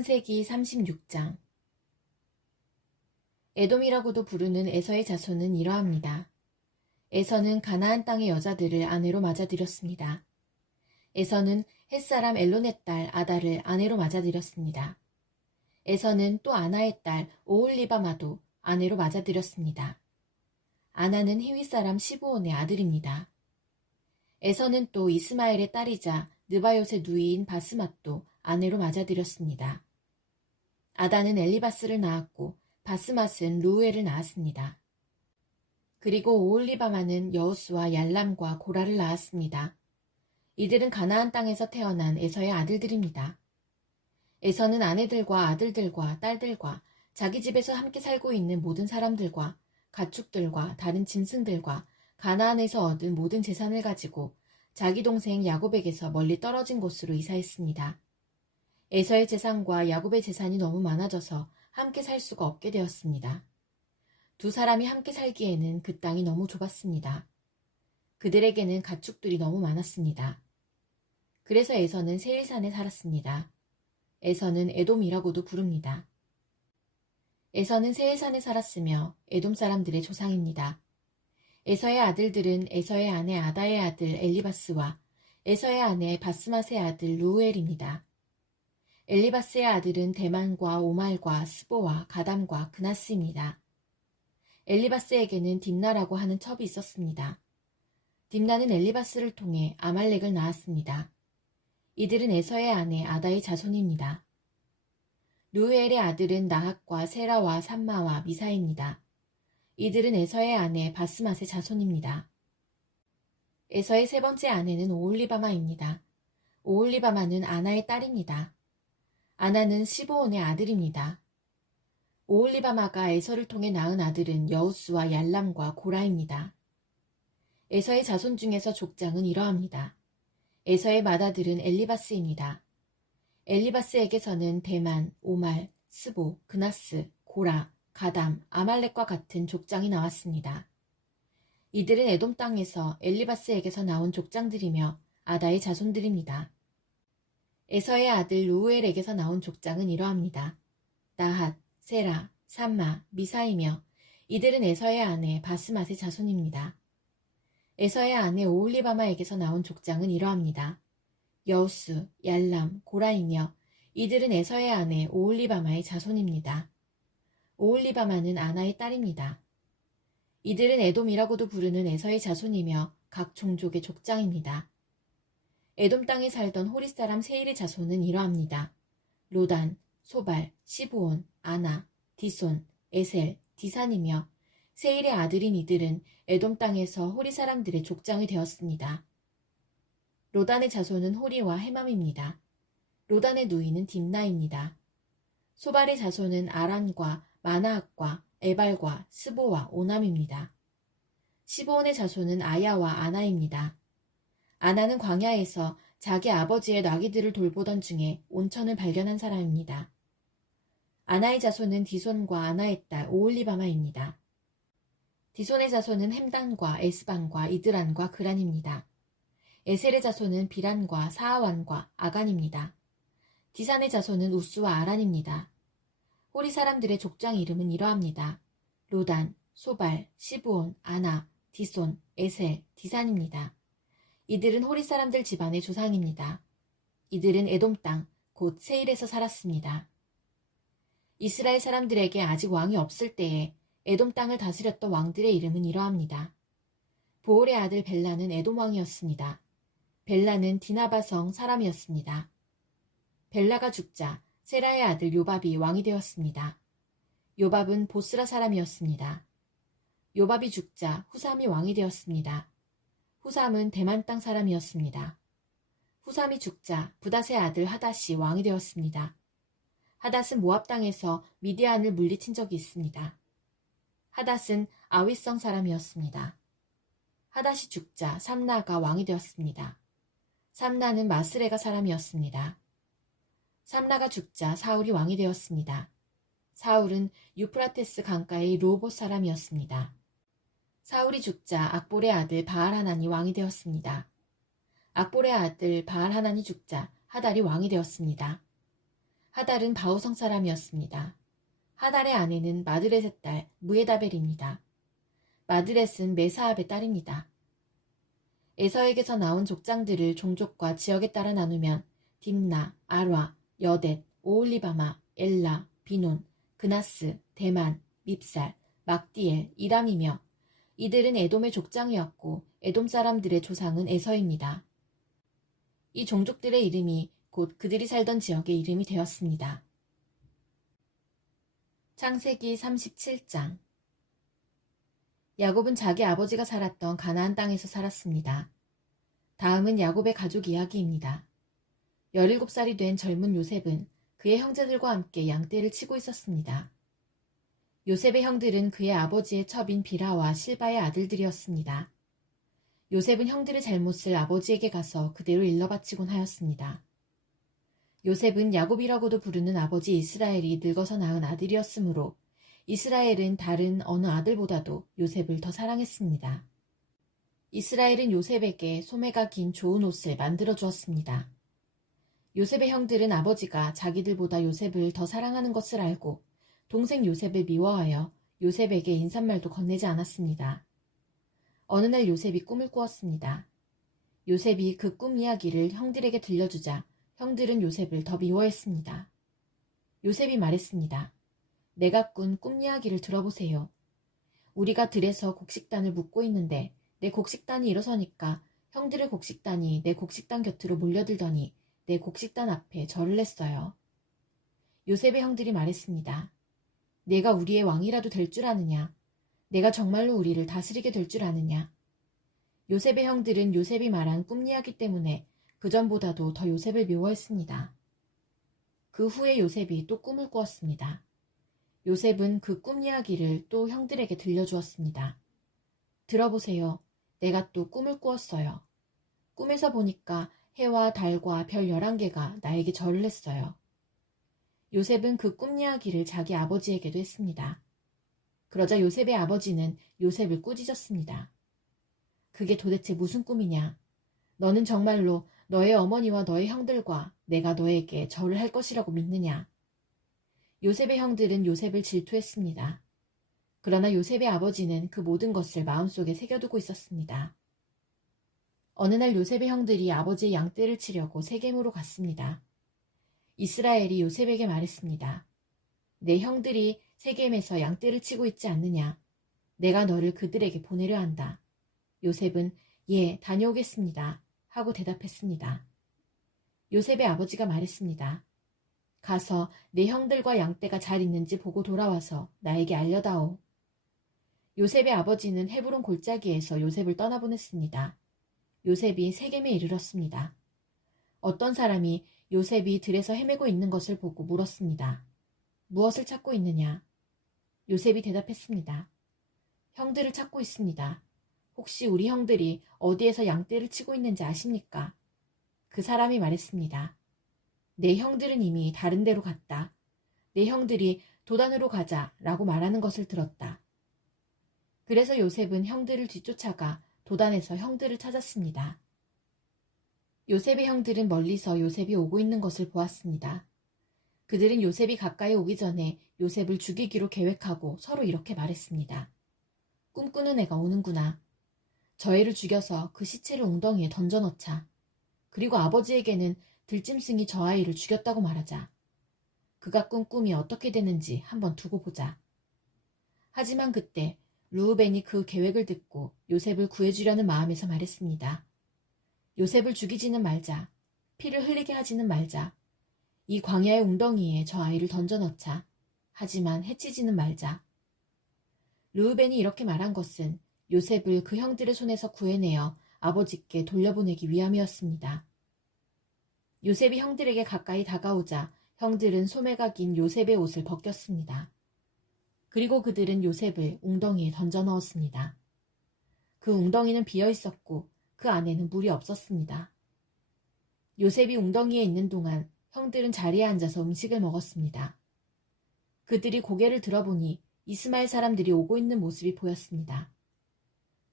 창세기 36장. 에돔이라고도 부르는 에서의 자손은 이러합니다. 에서는 가나안 땅의 여자들을 아내로 맞아들였습니다. 에서는 햇사람 엘론의 딸 아다를 아내로 맞아들였습니다. 에서는 또 아나의 딸 오홀리바마도 아내로 맞아들였습니다. 아나는 히윗 사람 시브온의 아들입니다. 에서는 또 이스마엘의 딸이자 느바요의 누이인 바스맛도 아내로 맞아들였습니다. 아다는 엘리바스를 낳았고 바스맛은 루우엘을 낳았습니다. 그리고 오홀리바마는 여우스와 얄람과 고라를 낳았습니다. 이들은 가나안 땅에서 태어난 에서의 아들들입니다. 에서는 아내들과 아들들과 딸들과 자기 집에서 함께 살고 있는 모든 사람들과 가축들과 다른 짐승들과 가나안에서 얻은 모든 재산을 가지고 자기 동생 야곱에게서 멀리 떨어진 곳으로 이사했습니다. 에서의 재산과 야곱의 재산이 너무 많아져서 함께 살 수가 없게 되었습니다. 두 사람이 함께 살기에는 그 땅이 너무 좁았습니다. 그들에게는 가축들이 너무 많았습니다. 그래서 에서는 세일산에 살았습니다. 에서는 에돔이라고도 부릅니다. 에서는 세일산에 살았으며 에돔 사람들의 조상입니다. 에서의 아들들은 에서의 아내 아다의 아들 엘리바스와 에서의 아내 바스맛의 아들 루우엘입니다. 엘리바스의 아들은 대만과 오말과 스보와 가담과 그나스입니다. 엘리바스에게는 딥나라고 하는 첩이 있었습니다. 딥나는 엘리바스를 통해 아말렉을 낳았습니다. 이들은 에서의 아내 아다의 자손입니다. 루우엘의 아들은 나핫과 세라와 삼마와 미사입니다. 이들은 에서의 아내 바스맛의 자손입니다. 에서의 세 번째 아내는 오홀리바마입니다. 오홀리바마는 아나의 딸입니다. 아나는 시브온의 아들입니다. 오홀리바마가 에서를 통해 낳은 아들은 여우스와 얄람과 고라입니다. 에서의 자손 중에서 족장은 이러합니다. 에서의 맏아들은 엘리바스입니다. 엘리바스에게서는 대만, 오말, 스보, 그나스, 고라, 가담, 아말렉과 같은 족장이 나왔습니다. 이들은 에돔 땅에서 엘리바스에게서 나온 족장들이며 아다의 자손들입니다. 에서의 아들 루우엘에게서 나온 족장은 이러합니다. 나핫, 세라, 삼마, 미사이며 이들은 에서의 아내 바스맛의 자손입니다. 에서의 아내 오홀리바마에게서 나온 족장은 이러합니다. 여우스, 얄람, 고라이며 이들은 에서의 아내 오홀리바마의 자손입니다. 오홀리바마는 아나의 딸입니다. 이들은 에돔이라고도 부르는 에서의 자손이며 각 종족의 족장입니다. 에돔 땅에 살던 호릿 사람 세일의 자손은 이러합니다. 로단, 소발, 시브온, 아나, 디손, 에셀, 디산이며 세일의 아들인 이들은 에돔 땅에서 호리 사람들의 족장이 되었습니다. 로단의 자손은 호리와 헤맘입니다. 로단의 누이는 딥나입니다. 소발의 자손은 아란과 마나앗과 에발과 스보와 오남입니다. 시브온의 자손은 아야와 아나입니다. 아나는 광야에서 자기 아버지의 나귀들을 돌보던 중에 온천을 발견한 사람입니다. 아나의 자손은 디손과 아나의 딸 오홀리바마입니다. 디손의 자손은 햄단과 에스반과 이드란과 그란입니다. 에셀의 자손은 비란과 사하완과 아간입니다. 디산의 자손은 우스와 아란입니다. 호리 사람들의 족장 이름은 이러합니다. 로단, 소발, 시브온, 아나, 디손, 에셀, 디산입니다. 이들은 호리 사람들 집안의 조상입니다. 이들은 에돔 땅, 곧 세일에서 살았습니다. 이스라엘 사람들에게 아직 왕이 없을 때에 에돔 땅을 다스렸던 왕들의 이름은 이러합니다. 보올의 아들 벨라는 에돔 왕이었습니다. 벨라는 디나바성 사람이었습니다. 벨라가 죽자 세라의 아들 요밥이 왕이 되었습니다. 요밥은 보스라 사람이었습니다. 요밥이 죽자 후삼이 왕이 되었습니다. 후삼은 대만 땅 사람이었습니다. 후삼이 죽자 부닷의 아들 하닷이 왕이 되었습니다. 하닷은 모압 땅에서 미디안을 물리친 적이 있습니다. 하닷은 아윗성 사람이었습니다. 하닷이 죽자 삼나가 왕이 되었습니다. 삼나는 마스레가 사람이었습니다. 삼나가 죽자 사울이 왕이 되었습니다. 사울은 유프라테스 강가의 르호봇 사람이었습니다. 사울이 죽자 악볼의 아들 바알하난이 왕이 되었습니다. 악볼의 아들 바알하난이 죽자 하달이 왕이 되었습니다. 하달은 바우성 사람이었습니다. 하달의 아내는 마드렛의 딸 무에다벨입니다. 마드렛은 메사압의 딸입니다. 에서에게서 나온 족장들을 종족과 지역에 따라 나누면 딥나, 아라, 여댓, 오홀리바마, 엘라, 비논, 그나스, 대만, 밉살, 막디엘, 이람이며 이들은 에돔의 족장이었고 에돔 사람들의 조상은 에서입니다. 이 종족들의 이름이 곧 그들이 살던 지역의 이름이 되었습니다. 창세기 37장. 야곱은 자기 아버지가 살았던 가나안 땅에서 살았습니다. 다음은 야곱의 가족 이야기입니다. 17살이 된 젊은 요셉은 그의 형제들과 함께 양떼를 치고 있었습니다. 요셉의 형들은 그의 아버지의 첩인 비라와 실바의 아들들이었습니다. 요셉은 형들의 잘못을 아버지에게 가서 그대로 일러바치곤 하였습니다. 요셉은 야곱이라고도 부르는 아버지 이스라엘이 늙어서 낳은 아들이었으므로 이스라엘은 다른 어느 아들보다도 요셉을 더 사랑했습니다. 이스라엘은 요셉에게 소매가 긴 좋은 옷을 만들어 주었습니다. 요셉의 형들은 아버지가 자기들보다 요셉을 더 사랑하는 것을 알고 동생 요셉을 미워하여 요셉에게 인사말도 건네지 않았습니다. 어느 날 요셉이 꿈을 꾸었습니다. 요셉이 그 꿈 이야기를 형들에게 들려주자 형들은 요셉을 더 미워했습니다. 요셉이 말했습니다. 내가 꾼 꿈 이야기를 들어보세요. 우리가 들에서 곡식단을 묶고 있는데 내 곡식단이 일어서니까 형들의 곡식단이 내 곡식단 곁으로 몰려들더니 내 곡식단 앞에 절을 했어요. 요셉의 형들이 말했습니다. 내가 우리의 왕이라도 될 줄 아느냐? 내가 정말로 우리를 다스리게 될 줄 아느냐? 요셉의 형들은 요셉이 말한 꿈 이야기 때문에 그전보다도 더 요셉을 미워했습니다. 그 후에 요셉이 또 꿈을 꾸었습니다. 요셉은 그 꿈 이야기를 또 형들에게 들려주었습니다. 들어보세요. 내가 또 꿈을 꾸었어요. 꿈에서 보니까 해와 달과 별 11개가 나에게 절을 했어요. 요셉은 그 꿈 이야기를 자기 아버지에게도 했습니다. 그러자 요셉의 아버지는 요셉을 꾸짖었습니다. 그게 도대체 무슨 꿈이냐? 너는 정말로 너의 어머니와 너의 형들과 내가 너에게 절을 할 것이라고 믿느냐? 요셉의 형들은 요셉을 질투했습니다. 그러나 요셉의 아버지는 그 모든 것을 마음속에 새겨두고 있었습니다. 어느 날 요셉의 형들이 아버지의 양떼를 치려고 세겜으로 갔습니다. 이스라엘이 요셉에게 말했습니다. 내 형들이 세겜에서 양떼를 치고 있지 않느냐? 내가 너를 그들에게 보내려 한다. 요셉은 예, 다녀오겠습니다. 하고 대답했습니다. 요셉의 아버지가 말했습니다. 가서 내 형들과 양떼가 잘 있는지 보고 돌아와서 나에게 알려다오. 요셉의 아버지는 헤브론 골짜기에서 요셉을 떠나보냈습니다. 요셉이 세겜에 이르렀습니다. 어떤 사람이 요셉이 들에서 헤매고 있는 것을 보고 물었습니다. 무엇을 찾고 있느냐? 요셉이 대답했습니다. 형들을 찾고 있습니다. 혹시 우리 형들이 어디에서 양떼를 치고 있는지 아십니까? 그 사람이 말했습니다. 내 형들은 이미 다른 데로 갔다. 내 형들이 도단으로 가자라고 말하는 것을 들었다. 그래서 요셉은 형들을 뒤쫓아가 도단에서 형들을 찾았습니다. 요셉의 형들은 멀리서 요셉이 오고 있는 것을 보았습니다. 그들은 요셉이 가까이 오기 전에 요셉을 죽이기로 계획하고 서로 이렇게 말했습니다. 꿈꾸는 애가 오는구나. 저 애를 죽여서 그 시체를 웅덩이에 던져넣자. 그리고 아버지에게는 들짐승이 저 아이를 죽였다고 말하자. 그가 꾼 꿈이 어떻게 되는지 한번 두고 보자. 하지만 그때 르우벤이 그 계획을 듣고 요셉을 구해주려는 마음에서 말했습니다. 요셉을 죽이지는 말자. 피를 흘리게 하지는 말자. 이 광야의 웅덩이에 저 아이를 던져넣자. 하지만 해치지는 말자. 르우벤이 이렇게 말한 것은 요셉을 그 형들의 손에서 구해내어 아버지께 돌려보내기 위함이었습니다. 요셉이 형들에게 가까이 다가오자 형들은 소매가 긴 요셉의 옷을 벗겼습니다. 그리고 그들은 요셉을 웅덩이에 던져 넣었습니다. 그 웅덩이는 비어 있었고 그 안에는 물이 없었습니다. 요셉이 웅덩이에 있는 동안 형들은 자리에 앉아서 음식을 먹었습니다. 그들이 고개를 들어보니 이스마엘 사람들이 오고 있는 모습이 보였습니다.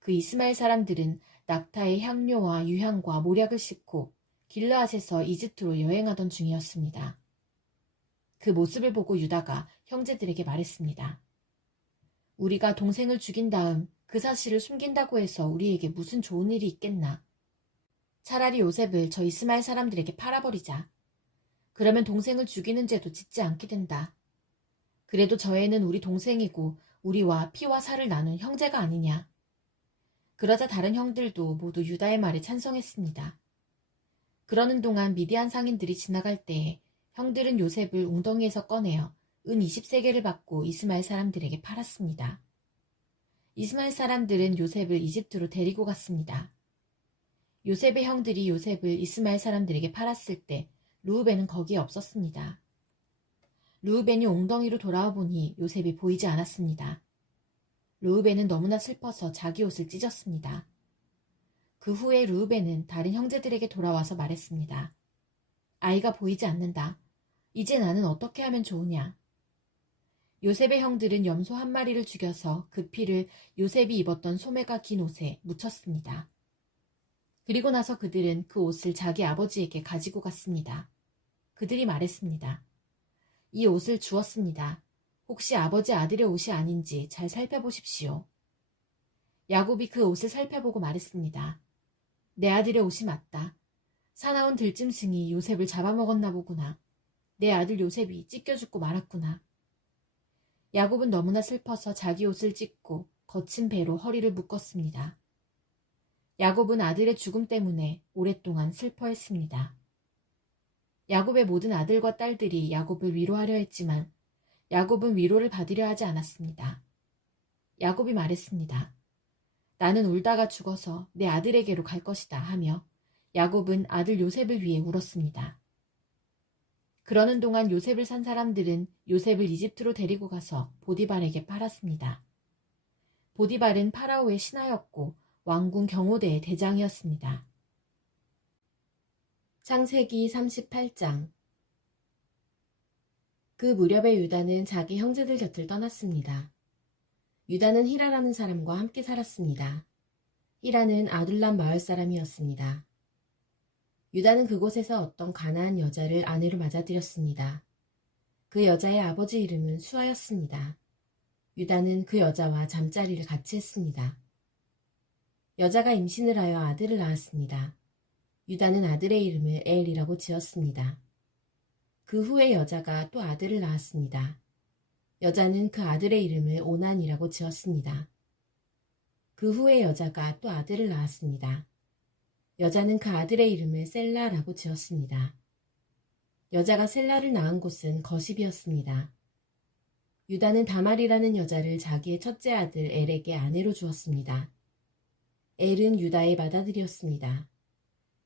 그 이스마엘 사람들은 낙타의 향료와 유향과 모략을 싣고 길르앗에서 이집트로 여행하던 중이었습니다. 그 모습을 보고 유다가 형제들에게 말했습니다. 우리가 동생을 죽인 다음 그 사실을 숨긴다고 해서 우리에게 무슨 좋은 일이 있겠나. 차라리 요셉을 저 이스마엘 사람들에게 팔아버리자. 그러면 동생을 죽이는 죄도 짓지 않게 된다. 그래도 저 애는 우리 동생이고 우리와 피와 살을 나눈 형제가 아니냐. 그러자 다른 형들도 모두 유다의 말에 찬성했습니다. 그러는 동안 미디안 상인들이 지나갈 때에 형들은 요셉을 웅덩이에서 꺼내어 은 20세겔을 받고 이스마엘 사람들에게 팔았습니다. 이스마엘 사람들은 요셉을 이집트로 데리고 갔습니다. 요셉의 형들이 요셉을 이스마엘 사람들에게 팔았을 때 르우벤은 거기에 없었습니다. 르우벤이 웅덩이로 돌아와 보니 요셉이 보이지 않았습니다. 르우벤은 너무나 슬퍼서 자기 옷을 찢었습니다. 그 후에 르우벤은 다른 형제들에게 돌아와서 말했습니다. 아이가 보이지 않는다. 이제 나는 어떻게 하면 좋으냐. 요셉의 형들은 염소 한 마리를 죽여서 그 피를 요셉이 입었던 소매가 긴 옷에 묻혔습니다. 그리고 나서 그들은 그 옷을 자기 아버지에게 가지고 갔습니다. 그들이 말했습니다. 이 옷을 주었습니다. 혹시 아버지 아들의 옷이 아닌지 잘 살펴보십시오. 야곱이 그 옷을 살펴보고 말했습니다. 내 아들의 옷이 맞다. 사나운 들짐승이 요셉을 잡아먹었나 보구나. 내 아들 요셉이 찢겨 죽고 말았구나. 야곱은 너무나 슬퍼서 자기 옷을 찢고 거친 배로 허리를 묶었습니다. 야곱은 아들의 죽음 때문에 오랫동안 슬퍼했습니다. 야곱의 모든 아들과 딸들이 야곱을 위로하려 했지만 야곱은 위로를 받으려 하지 않았습니다. 야곱이 말했습니다. 나는 울다가 죽어서 내 아들에게로 갈 것이다 하며 야곱은 아들 요셉을 위해 울었습니다. 그러는 동안 요셉을 산 사람들은 요셉을 이집트로 데리고 가서 보디발에게 팔았습니다. 보디발은 파라오의 신하였고 왕궁 경호대의 대장이었습니다. 창세기 38장. 그 무렵에 유다는 자기 형제들 곁을 떠났습니다. 유다는 히라라는 사람과 함께 살았습니다. 히라는 아둘람 마을 사람이었습니다. 유다는 그곳에서 어떤 가나안 여자를 아내로 맞아들였습니다. 그 여자의 아버지 이름은 수아였습니다. 유다는 그 여자와 잠자리를 같이 했습니다. 여자가 임신을 하여 아들을 낳았습니다. 유다는 아들의 이름을 엘이라고 지었습니다. 그 후에 여자가 또 아들을 낳았습니다. 여자는 그 아들의 이름을 오난이라고 지었습니다. 그 후에 여자가 또 아들을 낳았습니다. 여자는 그 아들의 이름을 셀라라고 지었습니다. 여자가 셀라를 낳은 곳은 거십이었습니다. 유다는 다말이라는 여자를 자기의 첫째 아들 엘에게 아내로 주었습니다. 엘은 유다의 맏아들이었습니다.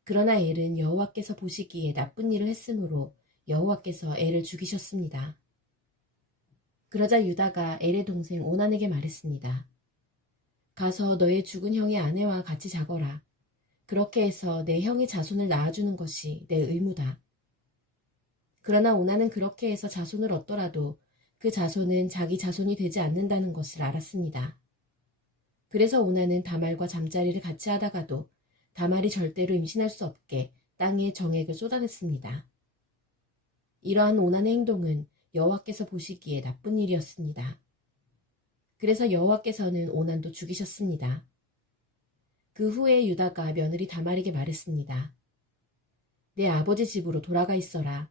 그러나 엘은 여호와께서 보시기에 나쁜 일을 했으므로 여호와께서 엘을 죽이셨습니다. 그러자 유다가 엘의 동생 오난에게 말했습니다. 가서 너의 죽은 형의 아내와 같이 자거라. 그렇게 해서 내 형의 자손을 낳아주는 것이 내 의무다. 그러나 오난은 그렇게 해서 자손을 얻더라도 그 자손은 자기 자손이 되지 않는다는 것을 알았습니다. 그래서 오난은 다말과 잠자리를 같이 하다가도 다말이 절대로 임신할 수 없게 땅에 정액을 쏟아냈습니다. 이러한 오난의 행동은 여호와께서 보시기에 나쁜 일이었습니다. 그래서 여호와께서는 오난도 죽이셨습니다. 그 후에 유다가 며느리 다말에게 말했습니다. 내 아버지 집으로 돌아가 있어라.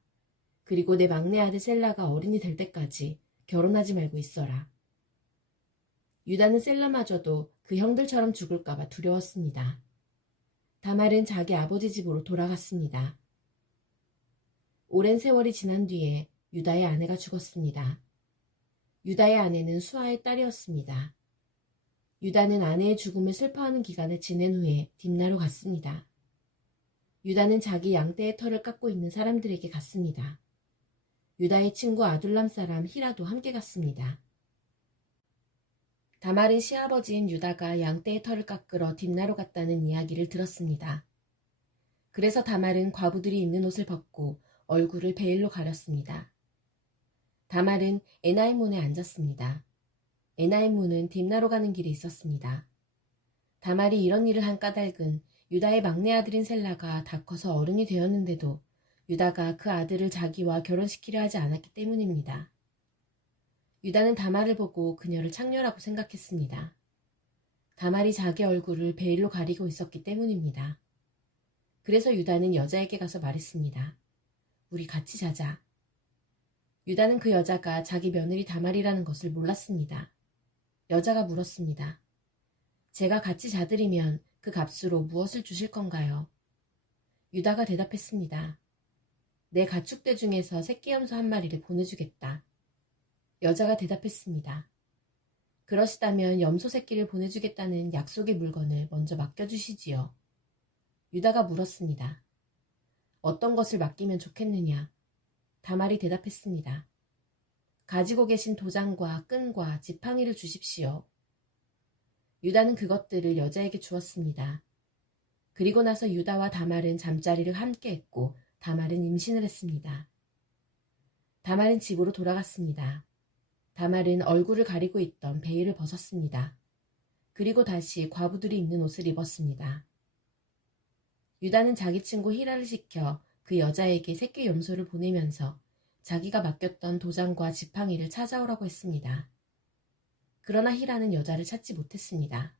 그리고 내 막내 아들 셀라가 어린이 될 때까지 결혼하지 말고 있어라. 유다는 셀라마저도 그 형들처럼 죽을까봐 두려웠습니다. 다말은 자기 아버지 집으로 돌아갔습니다. 오랜 세월이 지난 뒤에 유다의 아내가 죽었습니다. 유다의 아내는 수아의 딸이었습니다. 유다는 아내의 죽음을 슬퍼하는 기간을 지낸 후에 딥나로 갔습니다. 유다는 자기 양떼의 털을 깎고 있는 사람들에게 갔습니다. 유다의 친구 아둘람 사람 히라도 함께 갔습니다. 다말은 시아버지인 유다가 양떼의 털을 깎으러 딥나로 갔다는 이야기를 들었습니다. 그래서 다말은 과부들이 입는 옷을 벗고 얼굴을 베일로 가렸습니다. 다말은 에나임문에 앉았습니다. 에나임문은 딥나로 가는 길에 있었습니다. 다말이 이런 일을 한 까닭은 유다의 막내 아들인 셀라가 다 커서 어른이 되었는데도 유다가 그 아들을 자기와 결혼시키려 하지 않았기 때문입니다. 유다는 다말을 보고 그녀를 창녀라고 생각했습니다. 다말이 자기 얼굴을 베일로 가리고 있었기 때문입니다. 그래서 유다는 여자에게 가서 말했습니다. 우리 같이 자자. 유다는 그 여자가 자기 며느리 다말이라는 것을 몰랐습니다. 여자가 물었습니다. 제가 같이 자드리면 그 값으로 무엇을 주실 건가요? 유다가 대답했습니다. 내 가축대 중에서 새끼 염소 한 마리를 보내주겠다. 여자가 대답했습니다. 그러시다면 염소 새끼를 보내주겠다는 약속의 물건을 먼저 맡겨주시지요. 유다가 물었습니다. 어떤 것을 맡기면 좋겠느냐? 다말이 대답했습니다. 가지고 계신 도장과 끈과 지팡이를 주십시오. 유다는 그것들을 여자에게 주었습니다. 그리고 나서 유다와 다말은 잠자리를 함께 했고 다말은 임신을 했습니다. 다말은 집으로 돌아갔습니다. 다말은 얼굴을 가리고 있던 베일을 벗었습니다. 그리고 다시 과부들이 입는 옷을 입었습니다. 유다는 자기 친구 히라를 시켜 그 여자에게 새끼 염소를 보내면서 자기가 맡겼던 도장과 지팡이를 찾아오라고 했습니다. 그러나 히라는 여자를 찾지 못했습니다.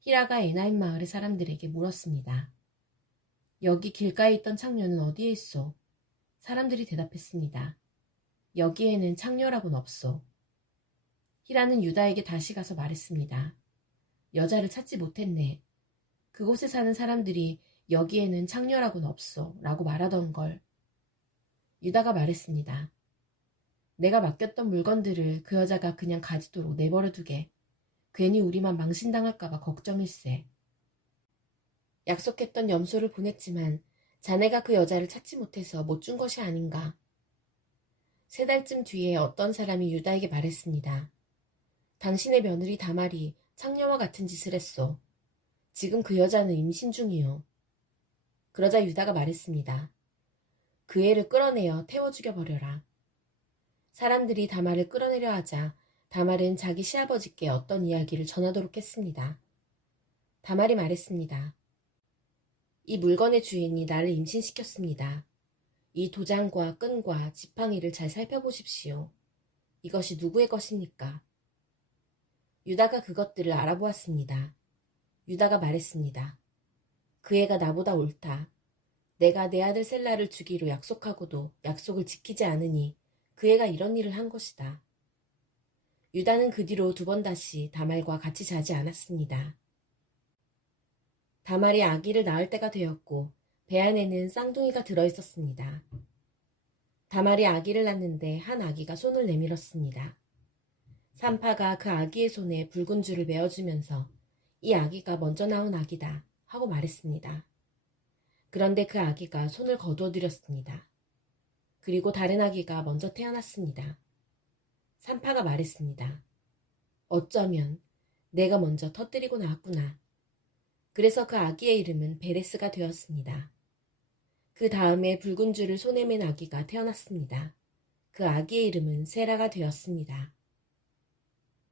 히라가 에나임 마을의 사람들에게 물었습니다. 여기 길가에 있던 창녀는 어디에 있소? 사람들이 대답했습니다. 여기에는 창녀라고는 없소. 히라는 유다에게 다시 가서 말했습니다. 여자를 찾지 못했네. 그곳에 사는 사람들이 여기에는 창녀라고는 없소 라고 말하던 걸. 유다가 말했습니다. 내가 맡겼던 물건들을 그 여자가 그냥 가지도록 내버려 두게. 괜히 우리만 망신당할까봐 걱정일세. 약속했던 염소를 보냈지만 자네가 그 여자를 찾지 못해서 못 준 것이 아닌가. 3달쯤 뒤에 어떤 사람이 유다에게 말했습니다. 당신의 며느리 다말이 창녀와 같은 짓을 했소. 지금 그 여자는 임신 중이요. 그러자 유다가 말했습니다. 그 애를 끌어내어 태워 죽여버려라. 사람들이 다말을 끌어내려 하자 다말은 자기 시아버지께 어떤 이야기를 전하도록 했습니다. 다말이 말했습니다. 이 물건의 주인이 나를 임신시켰습니다. 이 도장과 끈과 지팡이를 잘 살펴보십시오. 이것이 누구의 것입니까? 유다가 그것들을 알아보았습니다. 유다가 말했습니다. 그 애가 나보다 옳다. 내가 내 아들 셀라를 주기로 약속하고도 약속을 지키지 않으니 그 애가 이런 일을 한 것이다. 유다는 그 뒤로 2번 다시 다말과 같이 자지 않았습니다. 다말이 아기를 낳을 때가 되었고 배 안에는 쌍둥이가 들어있었습니다. 다말이 아기를 낳는데 한 아기가 손을 내밀었습니다. 산파가 그 아기의 손에 붉은 줄을 메어주면서 이 아기가 먼저 나온 아기다 하고 말했습니다. 그런데 그 아기가 손을 거두어들였습니다. 그리고 다른 아기가 먼저 태어났습니다. 산파가 말했습니다. 어쩌면 내가 먼저 터뜨리고 나왔구나. 그래서 그 아기의 이름은 베레스가 되었습니다. 그 다음에 붉은 줄을 손에 맨 아기가 태어났습니다. 그 아기의 이름은 세라가 되었습니다.